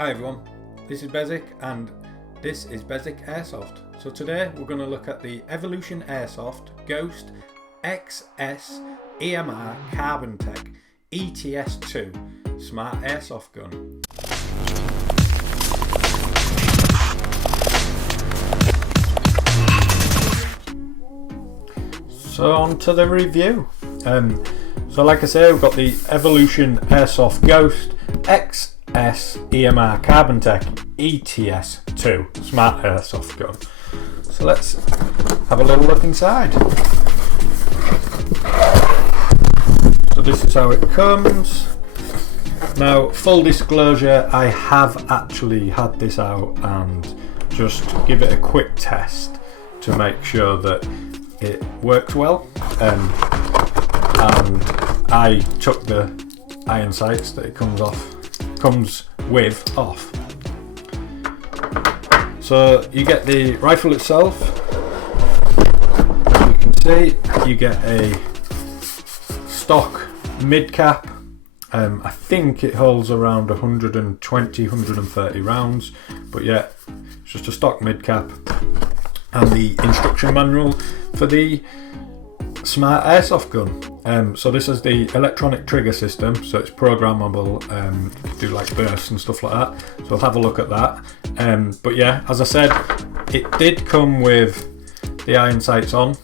Hi everyone, this is Bezick and this is Bezick Airsoft. So today we're going to look at the Evolution Airsoft Ghost XS EMR Carbontech ETS2 Smart Airsoft Gun. So on to the review. So like I say, we've got the Evolution Airsoft Ghost XS EMR Carbontech ETS2 Smart Airsoft Gun. So let's have a little look inside. So this is how it comes. Now, full disclosure, I have actually had this out and just give it a quick test to make sure that it works well. And I took the iron sights that it comes with off. So you get the rifle itself. As you can see, you get a stock mid cap. I think it holds around 120-130 rounds, but yeah, it's just a stock mid cap. And the instruction manual for the Smart Airsoft Gun. So this is the electronic trigger system, so it's programmable, do like bursts and stuff like that, so we'll have a look at that. But yeah, as I said, it did come with the iron sights on.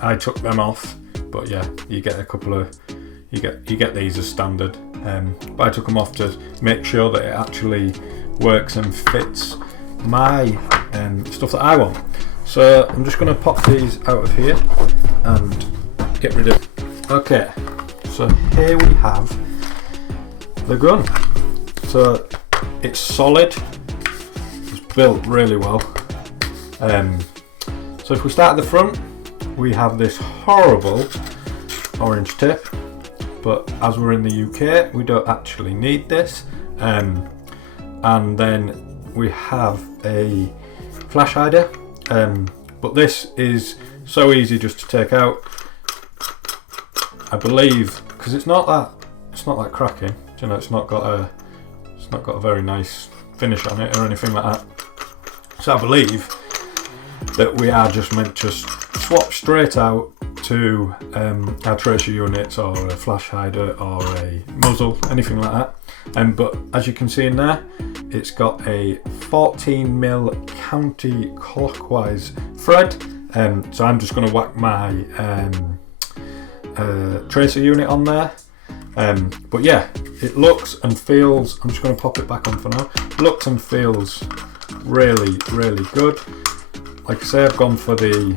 I took them off, but yeah, you get a couple of, you get these as standard, but I took them off to make sure that it actually works and fits my stuff that I want. So I'm just going to pop these out of here and get rid of. Okay, so here we have the gun. So it's solid, it's built really well. So if we start at the front, we have this horrible orange tip, but as we're in the UK, we don't actually need this. And then we have a flash hider, but this is so easy just to take out. I believe because it's not that cracking. You know, it's not got a very nice finish on it or anything like that. So I believe that we are just meant to swap straight out to our tracer units or a flash hider or a muzzle, anything like that. But as you can see in there, it's got a 14mm counter-clockwise thread. So I'm just going to whack my tracer unit on there. But yeah, it looks and feels, I'm just going to pop it back on for now, looks and feels really good. Like I say, I've gone for the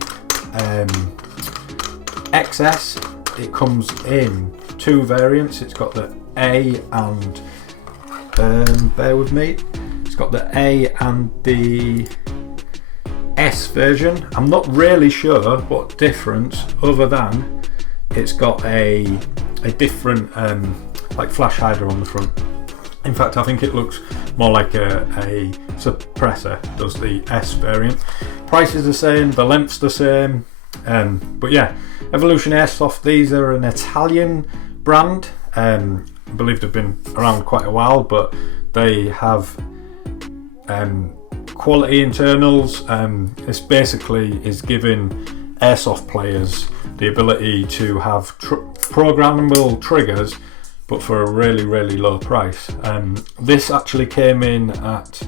XS. It comes in two variants. It's got the A and bear with me, it's got the A and the S version. I'm not really sure what difference, other than it's got a different like flash hider on the front. In fact, I think it looks more like a suppressor, does the S variant. Price is the same, the length's the same, but yeah, Evolution Airsoft, these are an Italian brand. I believe they've been around quite a while, but they have quality internals. This basically is giving airsoft players the ability to have programmable triggers, but for a really low price. This actually came in at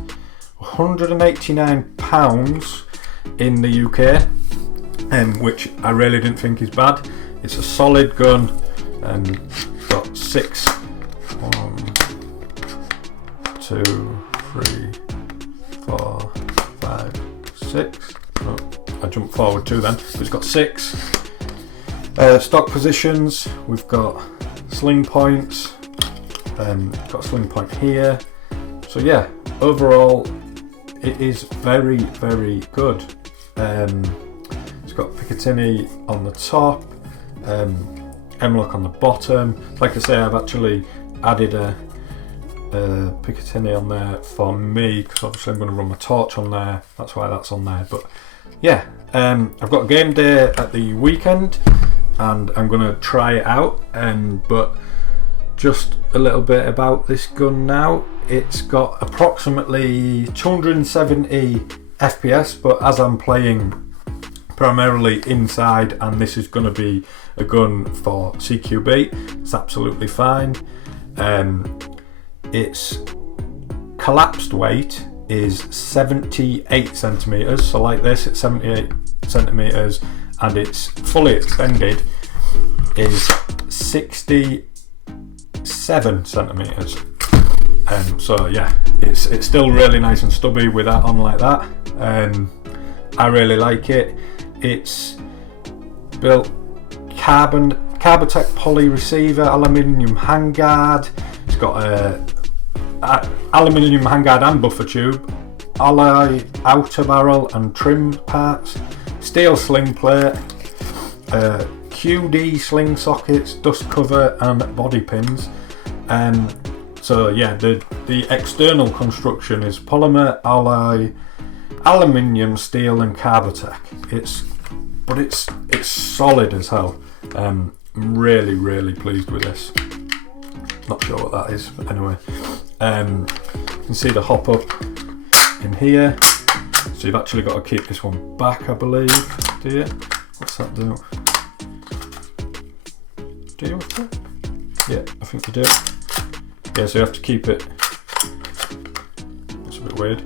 £189 in the UK, which I really didn't think is bad. It's a solid gun, got 6, 1, 2, 3, 4, 5, 6. Oh, I jumped forward 2 then. It's got 6 stock positions. We've got sling points. Got a sling point here. So yeah, overall, it is very good. It's got Picatinny on the top, M-lock on the bottom. Like I say, I've actually added a Picatinny on there for me because obviously I'm going to run my torch on there. That's why that's on there. But yeah, I've got a game day at the weekend and I'm going to try it out. But just a little bit about this gun now. It's got approximately 270 FPS, but as I'm playing primarily inside and this is going to be a gun for CQB, it's absolutely fine. Its collapsed weight is 78 centimeters, so like this, it's 78 centimeters, and it's fully extended is 67 centimeters. So yeah, it's still really nice and stubby with that on like that. I really like it. It's built Carbontech poly receiver, aluminium handguard. It's got a aluminium handguard and buffer tube, alloy outer barrel and trim parts, steel sling plate, QD sling sockets, dust cover and body pins. So yeah, the external construction is polymer, alloy, aluminium, steel and Carbontech. It's solid as hell. I'm really pleased with this. Not sure what that is, but anyway. You can see the hop up in here. So you've actually got to keep this one back, I believe. Do you? What's that do? Do you? Yeah, I think you do. Yeah, so you have to keep it. That's a bit weird.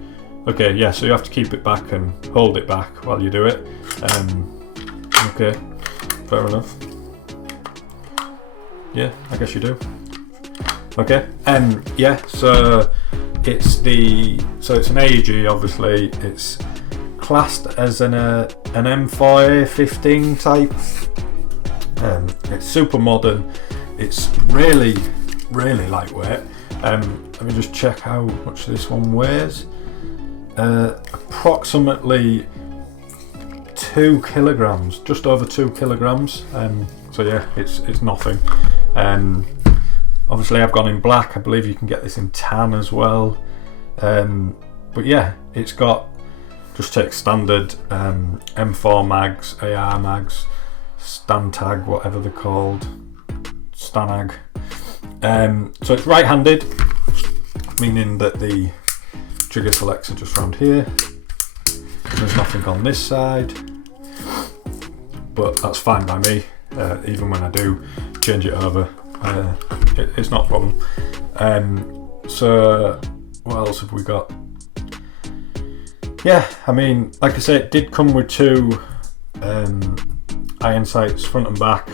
Okay, yeah, so you have to keep it back and hold it back while you do it. Okay, fair enough. Yeah, I guess you do. Okay, yeah, so it's an AEG, obviously. It's classed as an M4A15 type. It's super modern. It's really lightweight. Let me just check how much this one weighs. Approximately 2 kilograms, just over 2 kilograms. So yeah, it's nothing. Obviously I've gone in black. I believe you can get this in tan as well. But yeah, it's got, just take standard M4 mags, AR mags, Stantag, whatever they're called, Stanag. So it's right-handed, meaning that the trigger selects are just around here. There's nothing on this side, but that's fine by me. Even when I do change it over, it's not a problem. So what else have we got? Yeah, I mean, like I said, it did come with 2 iron sights front and back,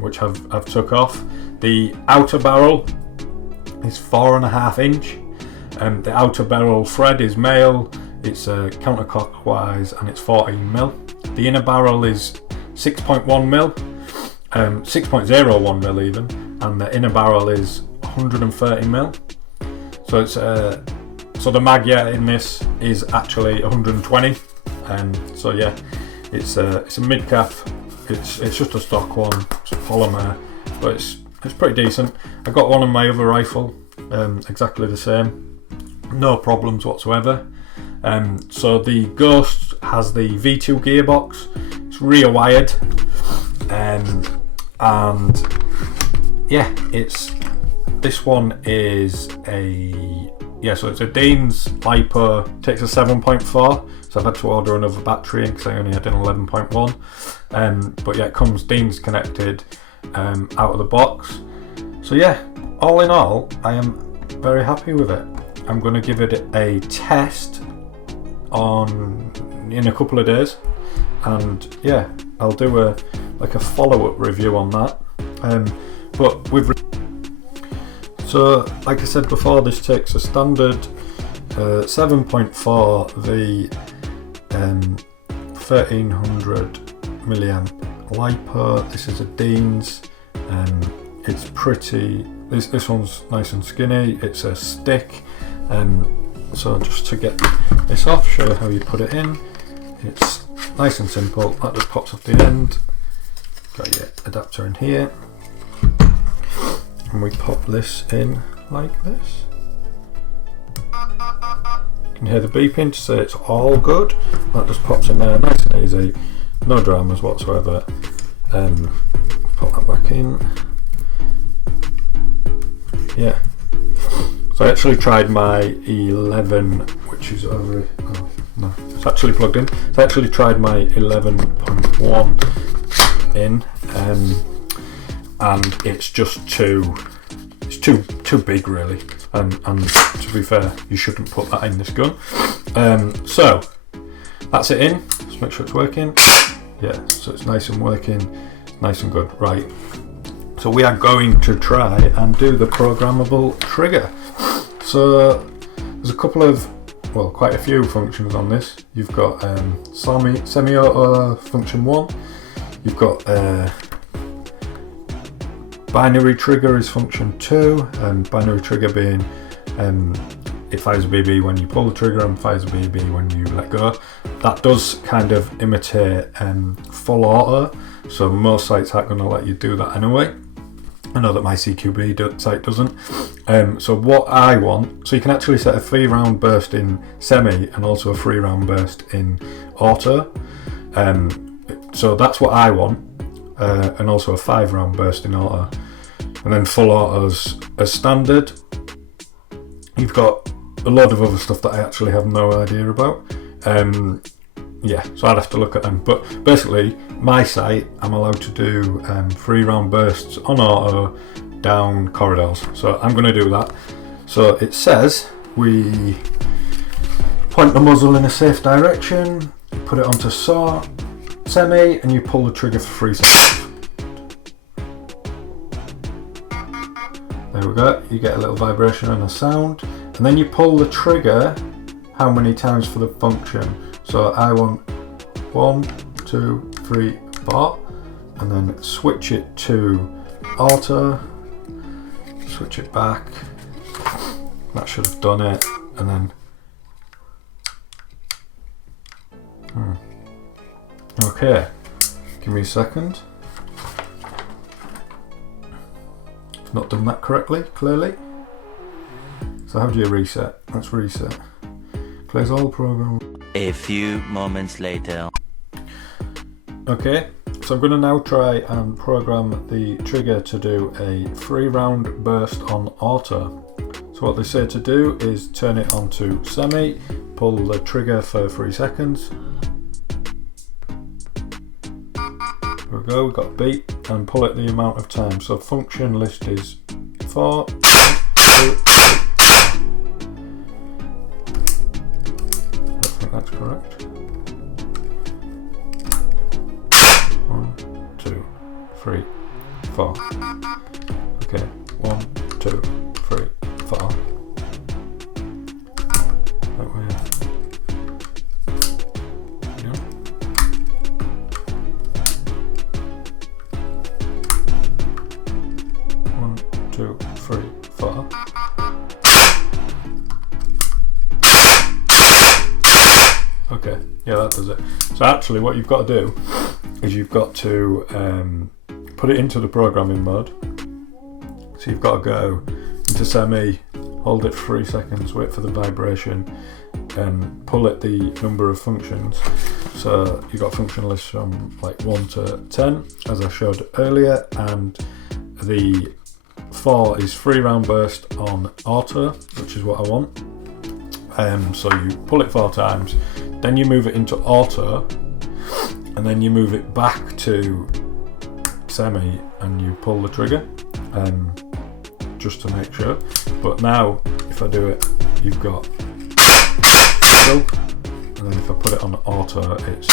which I've took off. The outer barrel is 4.5 inch. The outer barrel thread is male. It's counterclockwise and it's 14mm. The inner barrel is 6.1mm, 6.01mm even, and the inner barrel is 130mm. So it's so the mag in this is actually 120. So yeah, it's a mid cap. It's just a stock one. It's a polymer, but it's pretty decent. I got one on my other rifle, exactly the same, no problems whatsoever. So the Ghost has the V2 gearbox. It's rear wired, and yeah, this one is so it's a Dean's LiPo, takes a 7.4, so I've had to order another battery because I only had an 11.1. But yeah, it comes Dean's connected out of the box. So yeah, all in all, I am very happy with it. I'm going to give it a test in a couple of days, and yeah, I'll do a follow-up review on that. So like I said before, this takes a standard 7.4 V 1300 milliamp LiPo. This is a Dean's. It's pretty. This one's nice and skinny. It's a stick. So just to get this off, show you how you put it in. It's nice and simple. That just pops off the end. Got your adapter in here, and we pop this in like this. You can hear the beeping to say it's all good. That just pops in there, nice and easy, no dramas whatsoever. Pop that back in. So I actually tried my 11, which is over. Oh, no, it's actually plugged in. So I actually tried my 11.1 in, and it's just too big really. And to be fair, you shouldn't put that in this gun. So that's it in. Let's make sure it's working. Yeah, so it's nice and working, nice and good. Right. So we are going to try and do the programmable trigger. So there's a couple of, well, quite a few functions on this. You've got semi-auto function 1. You've got binary trigger is function 2, and binary trigger being it fires a BB when you pull the trigger and fires a BB when you let go. That does kind of imitate full auto, so most sites aren't going to let you do that anyway. I know that my CQB site doesn't. So what I want, so you can actually set a 3-round burst in semi and also a 3-round burst in auto. So that's what I want, and also a 5-round burst in auto. And then full autos as standard. You've got a lot of other stuff that I actually have no idea about. Yeah, so I'd have to look at them. But basically, my site, I'm allowed to do 3-round bursts on auto down corridors. So I'm going to do that. So it says we point the muzzle in a safe direction, put it onto semi, and you pull the trigger for 3 seconds. There we go. You get a little vibration and a sound. And then you pull the trigger how many times for the function. So I want 1, 2, 3, 4, and then switch it to auto, switch it back. That should have done it, and then okay, give me a second. Not done that correctly, clearly. So how do you reset? Let's reset. Clears all program. A few moments later. Okay, so I'm going to now try and program the trigger to do a 3-round burst on auto. So what they say to do is turn it onto semi, pull the trigger for 3 seconds. There we go, we've got a beat, and pull it the amount of time. So function list is 4, 1, 2, 3. That's correct. 1, 2, 3, 4. Okay, 1, 2, 3, 4. That way. Yeah. 1, 2, 3, 4. Okay, yeah, that does it. So actually what you've got to do is you've got to put it into the programming mode. So you've got to go into semi, hold it for 3 seconds, wait for the vibration, and pull it the number of functions. So you've got function lists from like 1 to 10, as I showed earlier, and the 4 is 3-round burst on auto, which is what I want. So you pull it 4 times, then you move it into auto, and then you move it back to semi and you pull the trigger, just to make sure. But now if I do it, you've got and then if I put it on auto, it's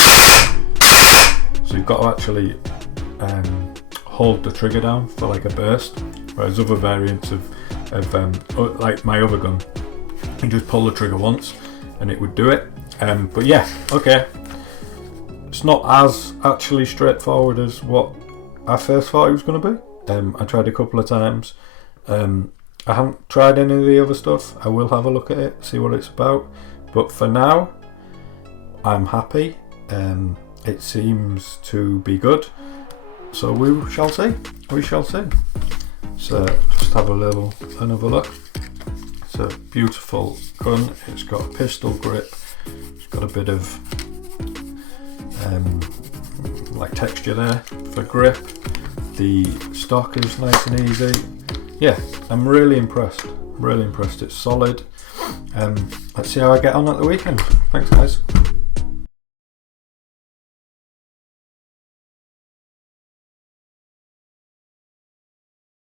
so you've got to actually hold the trigger down for like a burst, whereas other variants of like my other gun, you just pull the trigger once and it would do it. But yeah, okay, it's not as actually straightforward as what I first thought it was going to be. I tried a couple of times. I haven't tried any of the other stuff. I will have a look at it, see what it's about, but for now I'm happy. It seems to be good, so we shall see. So just have another look. It's a beautiful gun. It's got a pistol grip. It's got a bit of like texture there for grip. The stock is nice and easy. Yeah, I'm really impressed. really impressed. It's solid. Let's see how I get on at the weekend. Thanks, guys.